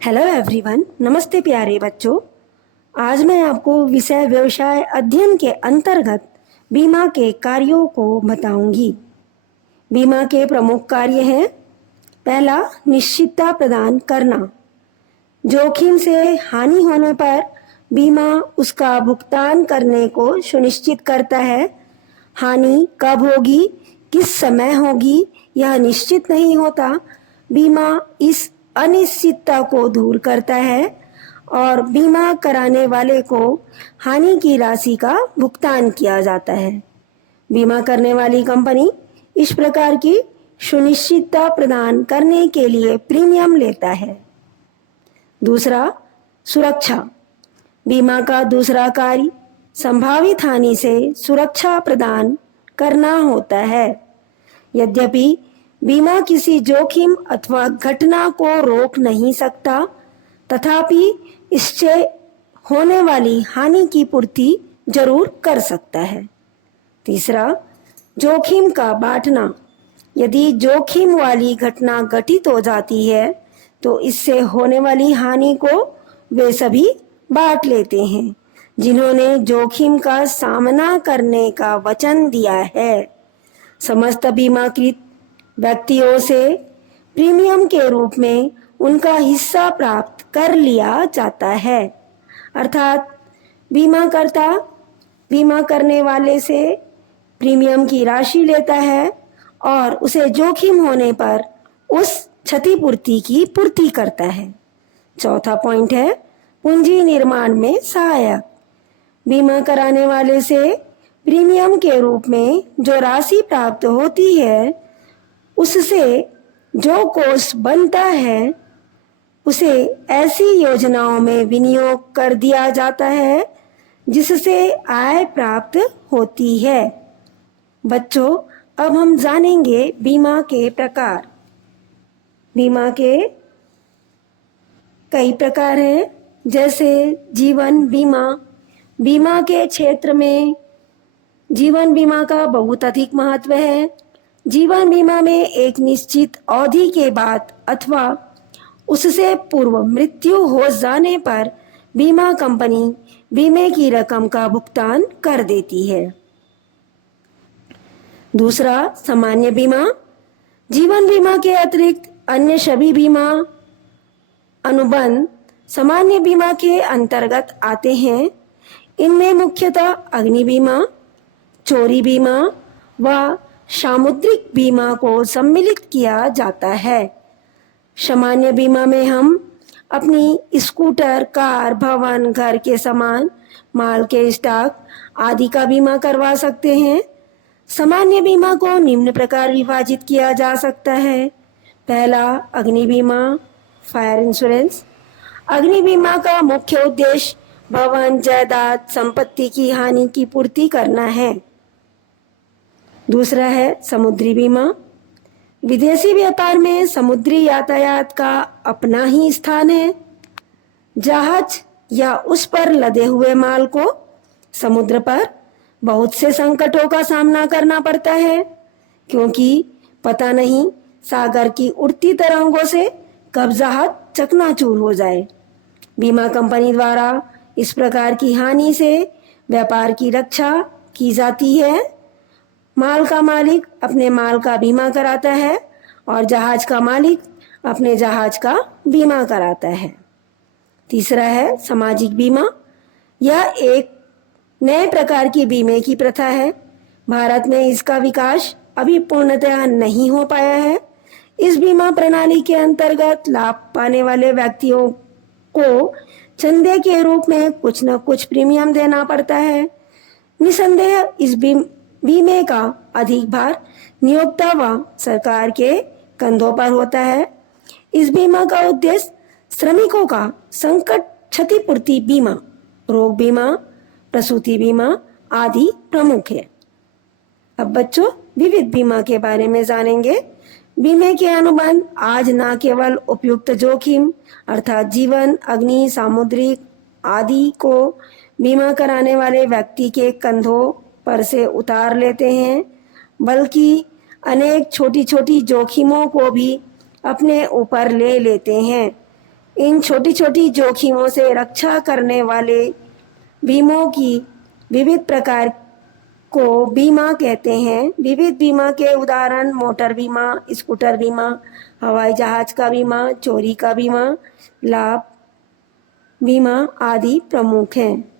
Hello everyone, नमस्ते प्यारे बच्चों। आज मैं आपको विषय व्यवसाय अध्ययन के अंतर्गत बीमा के कार्यों को बताऊंगी। बीमा के प्रमुख कार्य हैं। पहला, निश्चितता प्रदान करना। जोखिम से हानि होने पर बीमा उसका भुगतान करने को सुनिश्चित करता है। हानि कब होगी, किस समय होगी, यह निश्चित नहीं होता। बीमा इस अनिश्चितता को दूर करता है और बीमा कराने वाले को हानि की राशि का भुगतान किया जाता है। बीमा करने वाली कंपनी इस प्रकार की सुनिश्चितता प्रदान करने के लिए प्रीमियम लेता है। दूसरा, सुरक्षा। बीमा का दूसरा कार्य संभावित हानि से सुरक्षा प्रदान करना होता है। यद्यपि बीमा किसी जोखिम अथवा घटना को रोक नहीं सकता, तथापि इससे होने वाली हानि की पूर्ति जरूर कर सकता है। तीसरा, जोखिम का बांटना। यदि जोखिम वाली घटना घटित हो जाती है तो इससे होने वाली हानि को वे सभी बांट लेते हैं जिन्होंने जोखिम का सामना करने का वचन दिया है। समस्त बीमाकृत व्यक्तियों से प्रीमियम के रूप में उनका हिस्सा प्राप्त कर लिया जाता है। अर्थात बीमाकर्ता बीमा करने वाले से प्रीमियम की राशि लेता है और उसे जोखिम होने पर उस क्षतिपूर्ति की पूर्ति करता है। चौथा पॉइंट है पूंजी निर्माण में सहायक। बीमा कराने वाले से प्रीमियम के रूप में जो राशि प्राप्त होती है, उससे जो कोष बनता है उसे ऐसी योजनाओं में विनियोग कर दिया जाता है जिससे आय प्राप्त होती है। बच्चों, अब हम जानेंगे बीमा के प्रकार। बीमा के कई प्रकार हैं, जैसे जीवन बीमा। बीमा के क्षेत्र में जीवन बीमा का बहुत अधिक महत्व है। जीवन बीमा में एक निश्चित अवधि के बाद अथवा उससे पूर्व मृत्यु हो जाने पर बीमा कंपनी बीमे की रकम का भुगतान कर देती है। दूसरा, सामान्य बीमा। जीवन बीमा के अतिरिक्त अन्य सभी बीमा अनुबंध सामान्य बीमा के अंतर्गत आते हैं। इनमें मुख्यतः अग्नि बीमा, चोरी बीमा व सामुद्रिक बीमा को सम्मिलित किया जाता है। सामान्य बीमा में हम अपनी स्कूटर, कार, भवन, घर के सामान, माल के स्टॉक आदि का बीमा करवा सकते हैं। सामान्य बीमा को निम्न प्रकार विभाजित किया जा सकता है। पहला, अग्नि बीमा, फायर इंश्योरेंस। अग्नि बीमा का मुख्य उद्देश्य भवन, जायदाद, संपत्ति की हानि की पूर्ति करना है। दूसरा है समुद्री बीमा। विदेशी व्यापार में समुद्री यातायात का अपना ही स्थान है। जहाज या उस पर लदे हुए माल को समुद्र पर बहुत से संकटों का सामना करना पड़ता है, क्योंकि पता नहीं सागर की उड़ती तरंगों से कब जहाज चकनाचूर हो जाए। बीमा कंपनी द्वारा इस प्रकार की हानि से व्यापार की रक्षा की जाती है। माल का मालिक अपने माल का बीमा कराता है और जहाज का मालिक अपने जहाज का बीमा कराता है। तीसरा है सामाजिक बीमा। यह एक नए प्रकार की बीमे की प्रथा है। भारत में इसका विकास अभी पूर्णतः नहीं हो पाया है। इस बीमा प्रणाली के अंतर्गत लाभ पाने वाले व्यक्तियों को चंदे के रूप में कुछ न कुछ प्रीमियम देना पड़ता है। निसंदेह इस बीमे का अधिक भार नियोक्ता व सरकार के कंधों पर होता है। इस बीमा का उद्देश्य श्रमिकों का संकट क्षतिपूर्ति बीमा, रोग बीमा, प्रसूति बीमा आदि प्रमुख है। अब बच्चों, विविध बीमा के बारे में जानेंगे। बीमे के अनुबंध आज न केवल उपयुक्त जोखिम अर्थात जीवन, अग्नि, सामुद्रिक आदि को बीमा कराने वाले व्यक्ति के कंधों पर से उतार लेते हैं, बल्कि अनेक छोटी छोटी जोखिमों को भी अपने ऊपर ले लेते हैं। इन छोटी छोटी जोखिमों से रक्षा करने वाले बीमों की विविध प्रकार को बीमा कहते हैं। विविध बीमा के उदाहरण मोटर बीमा, स्कूटर बीमा, हवाई जहाज का बीमा, चोरी का बीमा, लाभ बीमा आदि प्रमुख हैं।